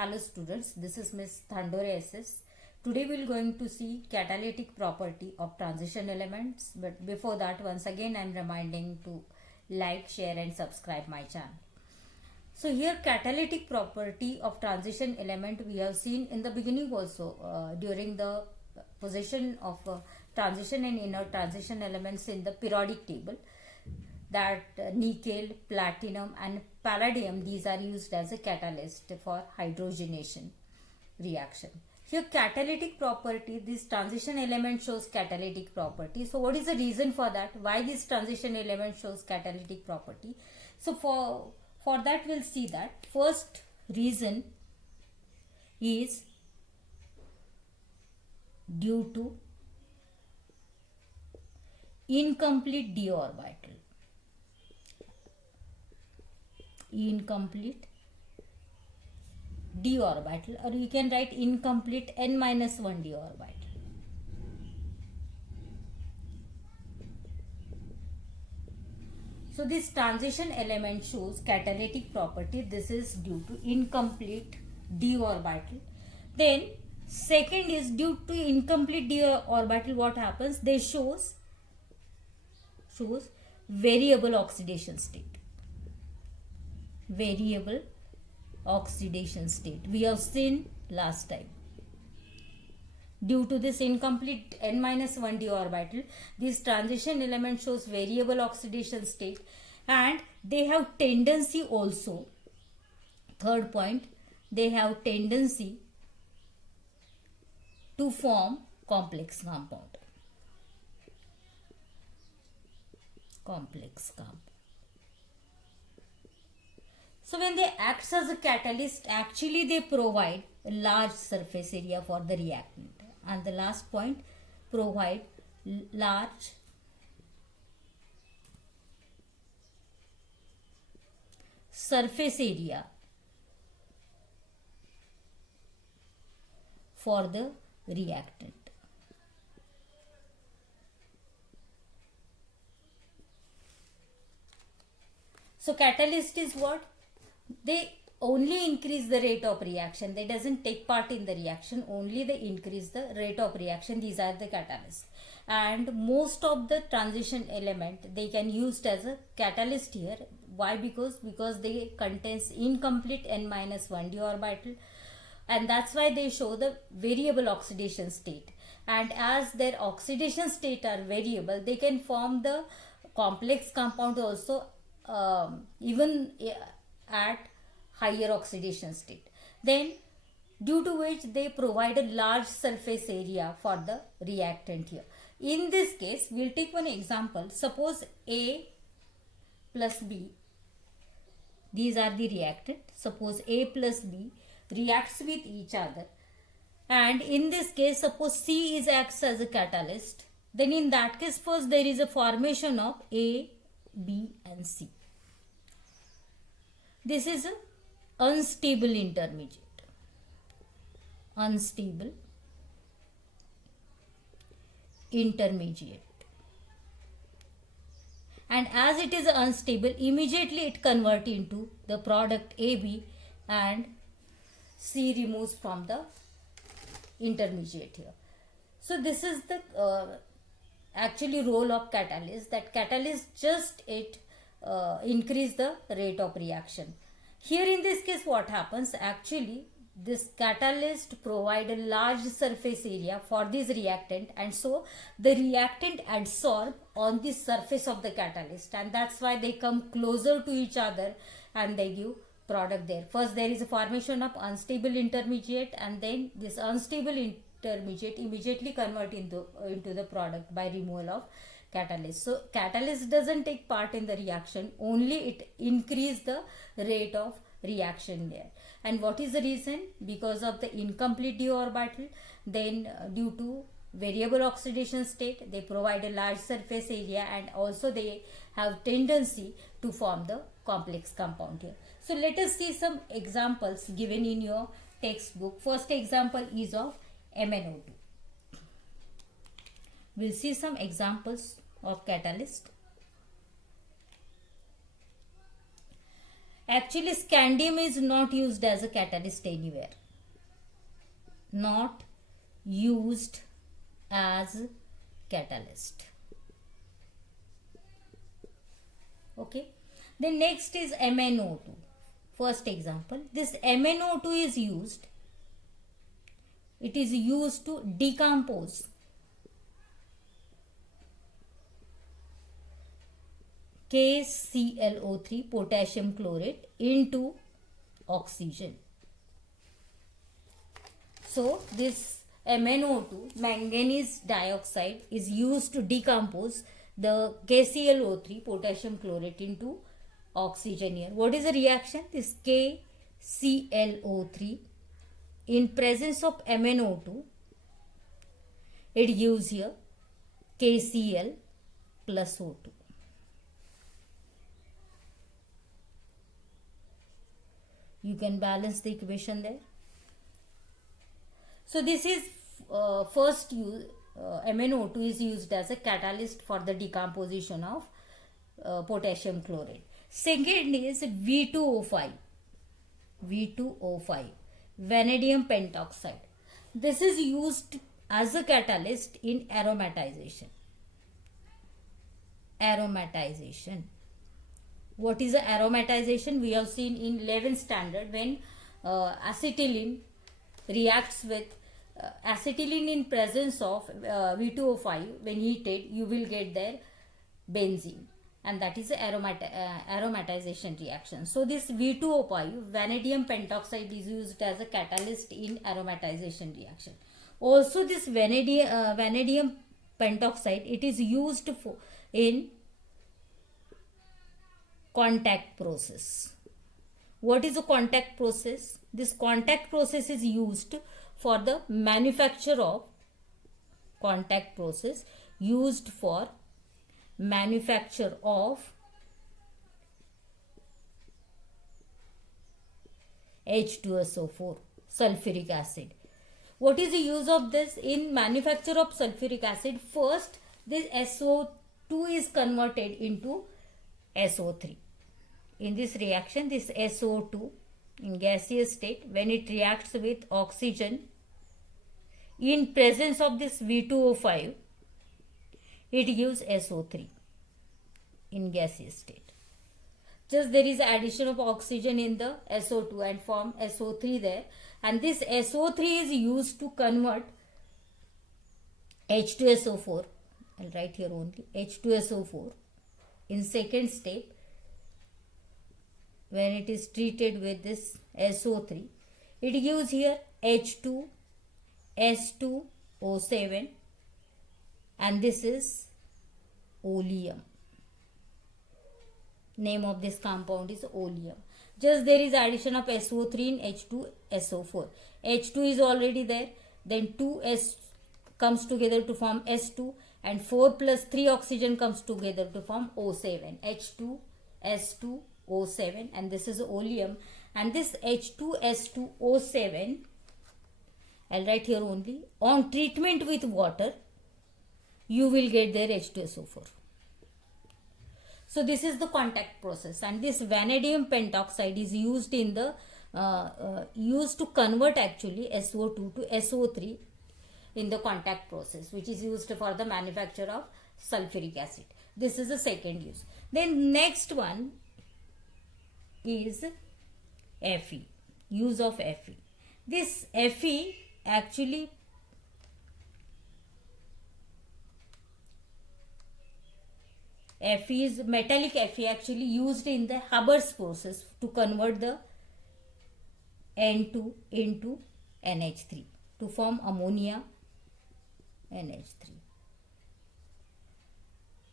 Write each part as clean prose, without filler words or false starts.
Hello students, this is Miss Thandore SS. Today we are going to see catalytic property of transition elements. But before that, once again I am reminding to like, share and subscribe my channel. So here catalytic property of transition element we have seen in the beginning also during the position of transition and inert transition elements in the periodic table, that nickel, platinum and palladium, these are used as a catalyst for hydrogenation reaction. Here catalytic property, this transition element shows catalytic property. So what is the reason for that? Why this transition element shows catalytic property? So for that we'll see that first reason is due to incomplete d orbital. Incomplete d orbital, or you can write incomplete n-1 d orbital. So this transition element shows catalytic property. This is due to incomplete d orbital. Then second is due to incomplete d orbital, what happens? They shows variable oxidation state. Variable oxidation state we have seen last time. Due to this incomplete n-1 d orbital, this transition element shows variable oxidation state, and they have tendency also, third point, they have tendency to form complex compound. So when they act as a catalyst, actually they provide a large surface area for the reactant. And the last point, provide large surface area for the reactant. So catalyst is what? They only increase the rate of reaction. They doesn't take part in the reaction, only they increase the rate of reaction. These are the catalysts. And most of the transition element they can used as a catalyst here. Why? Because they contains incomplete n-1 d orbital, and that's why they show the variable oxidation state. And as their oxidation state are variable, they can form the complex compound also, even at higher oxidation state. Then due to which they provide a large surface area for the reactant here. In this case, we'll take one example. Suppose A plus B, these are the reactant. Suppose A plus B reacts with each other, and in this case suppose C is acts as a catalyst. Then in that case, first there is a formation of A, B and C. This is an unstable intermediate. Unstable intermediate. And as it is unstable, immediately it converts into the product AB, and C removes from the intermediate here. So this is the actually role of catalyst, that catalyst just increase the rate of reaction. Here in this case what happens, actually this catalyst provide a large surface area for this reactant, and so the reactant adsorb on the surface of the catalyst, and that's why they come closer to each other and they give product there. First there is a formation of unstable intermediate, and then this unstable intermediate immediately convert into the product by removal of catalyst. So catalyst doesn't take part in the reaction, only it increase the rate of reaction there. And what is the reason? Because of the incomplete d orbital. Then due to variable oxidation state, they provide a large surface area, and also they have tendency to form the complex compound here. So let us see some examples given in your textbook. First example is of MnO2. We'll see some examples of catalyst. Actually, scandium is not used as a catalyst anywhere. Not used as catalyst. Okay. Then next is MnO2. First example. This MnO2 is used. It is used to decompose KClO3, potassium chlorate, into oxygen. So this MnO2, manganese dioxide, is used to decompose the KClO3, potassium chlorate, into oxygen here. What is the reaction? This KClO3 in presence of MnO2, it gives here KCl plus O2. You can balance the equation there. So this is first use. MnO2 is used as a catalyst for the decomposition of potassium chlorate. Second is V2O5. V2O5, vanadium pentoxide. This is used as a catalyst in aromatization. Aromatization. What is the aromatization? We have seen in 11th standard when acetylene reacts with acetylene in presence of V2O5. When heated, you will get there benzene, and that is the aromatization reaction. So this V2O5, vanadium pentoxide, is used as a catalyst in aromatization reaction. Also this vanadium pentoxide, it is used for in contact process. What is a contact process? This contact process is used for the manufacture of contact process used for manufacture of H2SO4, sulfuric acid. What is the use of this in manufacture of sulfuric acid? First, this SO2 is converted into SO3. In this reaction, this SO2 in gaseous state, when it reacts with oxygen in presence of this V2O5, it gives SO3 in gaseous state. Just there is addition of oxygen in the SO2 and form SO3 there, and this SO3 is used to convert H2SO4. I'll write here only H2SO4 in second step. When it is treated with this SO3, it gives here H2S2O7, and this is oleum. Name of this compound is oleum. Just there is addition of SO3 in H2SO4. H2 is already there, then 2S comes together to form S2, and 4 plus 3 oxygen comes together to form O7. H2S2O7, and this is oleum. And this H2S2O7, I'll write here only, on treatment with water, you will get there H2SO4. So this is the contact process, and this vanadium pentoxide is used in the used to convert actually SO2 to SO3 in the contact process, which is used for the manufacture of sulfuric acid. This is the second use. Then next one is Fe, use of Fe. This Fe actually Fe is metallic Fe, actually used in the Haber's process to convert the N2 into NH3 to form ammonia NH3.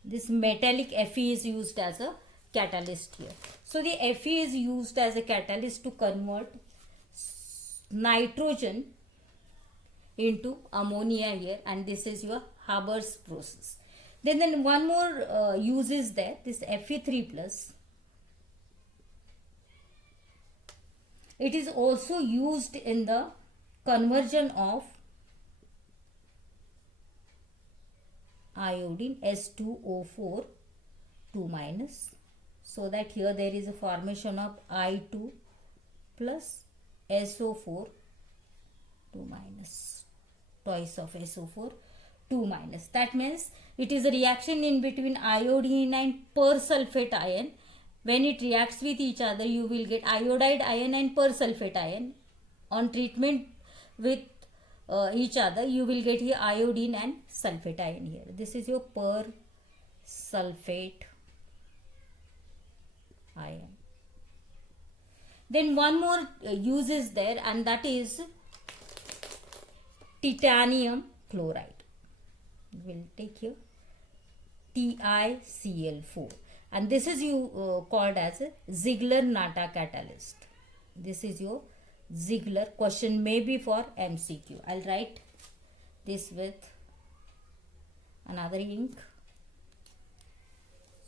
This metallic Fe is used as a catalyst here. So the Fe is used as a catalyst to convert nitrogen into ammonia here, and this is your Haber's process. Then one more use is there, this Fe3 plus. It is also used in the conversion of iodine S2O4 2 minus. so that here there is a formation of I2 plus SO4 2 minus, twice of SO4 2 minus. That means it is a reaction in between iodine and persulfate ion. When it reacts with each other, you will get iodide ion and persulfate ion. On treatment with each other, you will get here iodine and sulfate ion here. This is your persulfate ion. Then one more use is there, and that is titanium chloride. We'll take here TiCl4, and this is called as a Ziegler-Natta catalyst. This is your Ziegler. Question may be for MCQ. I'll write this with another ink.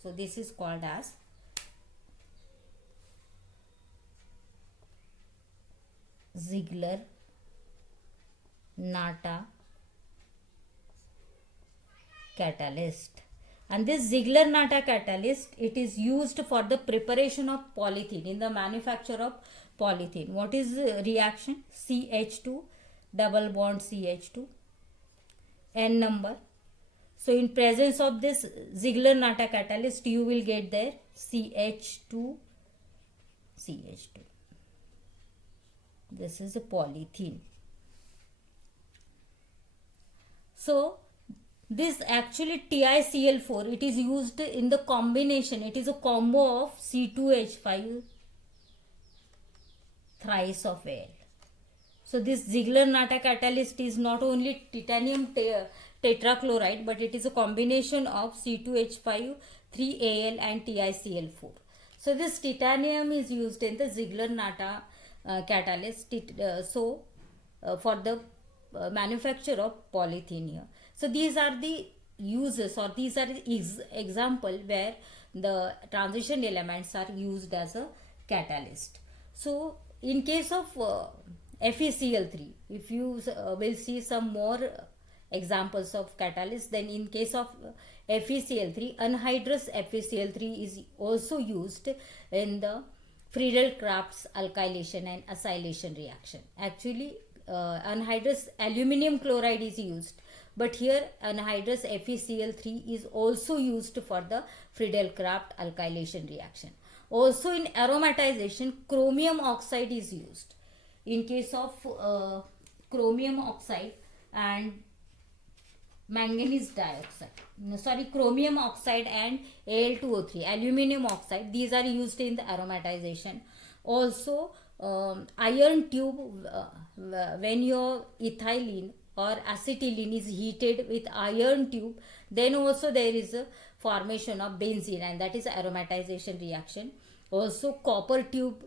So this is called as Ziegler-Natta catalyst. And this Ziegler-Natta catalyst, it is used for the preparation of polythene, in the manufacture of polythene. What is the reaction? CH2 double bond CH2 N number. So in presence of this Ziegler-Natta catalyst, you will get there CH2 CH2. This is a polythene. So this actually TiCl4, it is used in the combination. It is a combo of C2H5 thrice of Al. So this Ziegler-Natta catalyst is not only titanium tetrachloride, but it is a combination of C2H5 3Al and TiCl4. So this titanium is used in the Ziegler-Natta catalyst for the manufacture of polythene here. So these are the uses, or these are the example where the transition elements are used as a catalyst. So in case of FeCl3, if you will see some more examples of catalysts, then in case of FeCl3, anhydrous FeCl3 is also used in the Friedel-Crafts alkylation and acylation reaction. Actually, anhydrous aluminum chloride is used, but here anhydrous FeCl3 is also used for the Friedel-Crafts alkylation reaction. Also in aromatization, chromium oxide is used. In case of chromium oxide and manganese dioxide, chromium oxide and Al2O3, aluminum oxide, these are used in the aromatization. Also iron tube, when your ethylene or acetylene is heated with iron tube, then also there is a formation of benzene, and that is aromatization reaction. Also copper tube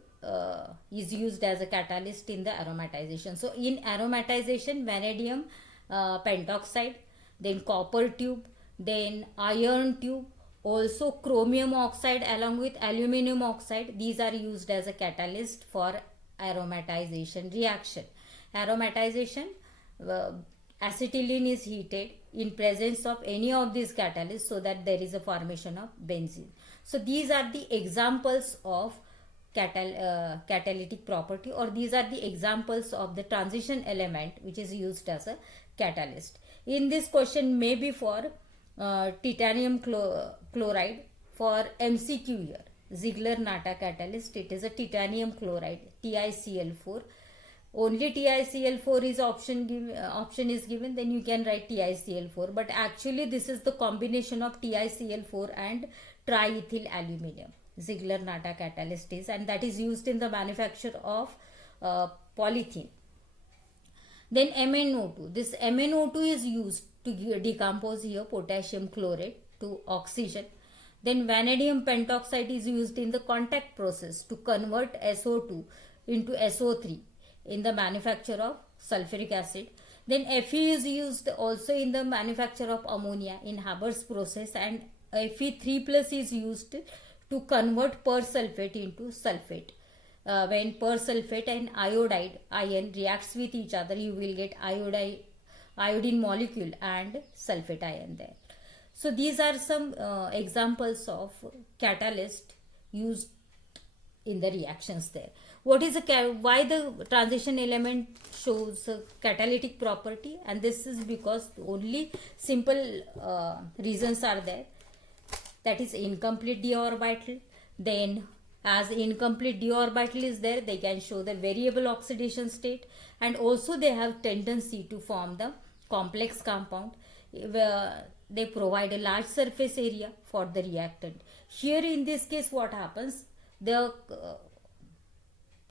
is used as a catalyst in the aromatization. So in aromatization, vanadium pentoxide, then copper tube, then iron tube, also chromium oxide along with aluminum oxide, these are used as a catalyst for aromatization reaction. Aromatization, acetylene is heated in presence of any of these catalysts, so that there is a formation of benzene. So these are the examples of catalytic property, or these are the examples of the transition element which is used as a catalyst. In this question may be for titanium chloride, for MCQ here, Ziegler-Natta catalyst, it is a titanium chloride, TiCl4. Only TiCl4 is option is given, then you can write TiCl4, but actually this is the combination of TiCl4 and triethyl aluminum. Ziegler-Natta catalyst is, and that is used in the manufacture of polythene. Then MnO2. This MnO2 is used to decompose here potassium chlorate to oxygen. Then vanadium pentoxide is used in the contact process to convert SO2 into SO3 in the manufacture of sulfuric acid. Then Fe is used also in the manufacture of ammonia in Haber's process, and Fe3 plus is used to convert persulfate into sulfate. When persulfate and iodide ion reacts with each other, you will get iodine molecule and sulfate ion there. So these are some examples of catalyst used in the reactions there. What is why the transition element shows a catalytic property? And this is because only simple reasons are there. That is incomplete d orbital. Then as incomplete d orbital is there, they can show the variable oxidation state, and also they have tendency to form the complex compound. They provide a large surface area for the reactant. Here in this case, what happens? The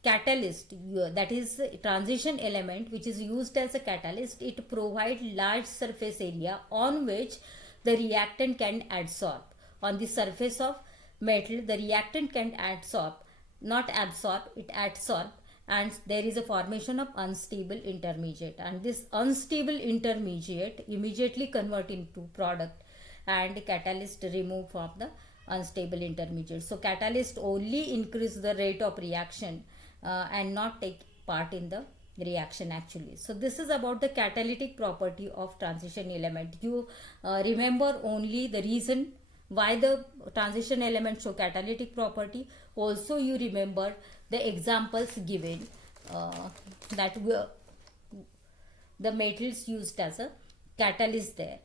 catalyst, that is transition element, which is used as a catalyst, it provides large surface area on which the reactant can adsorb. On the surface of metal, the reactant can adsorb, not absorb, it adsorb, and there is a formation of unstable intermediate, and this unstable intermediate immediately convert into product, and catalyst remove from the unstable intermediate. So catalyst only increase the rate of reaction and not take part in the reaction actually. So this is about the catalytic property of transition element. You remember only the reason why the transition element show catalytic property. Also you remember the examples given that were the metals used as a catalyst there.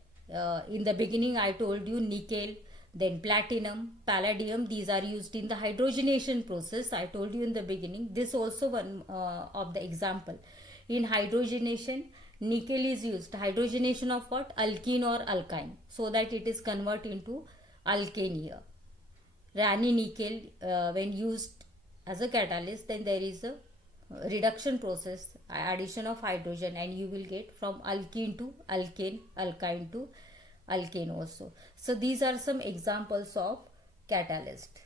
In the beginning I told you nickel, then platinum, palladium, these are used in the hydrogenation process. I told you in the beginning. This also one of the example. In hydrogenation, nickel is used. Hydrogenation of what? Alkene or alkyne, so that it is converted into alkane here. Ranni nickel, when used as a catalyst, then there is a reduction process, addition of hydrogen, and you will get from alkene to alkane, alkyne to alkane also. So these are some examples of catalyst.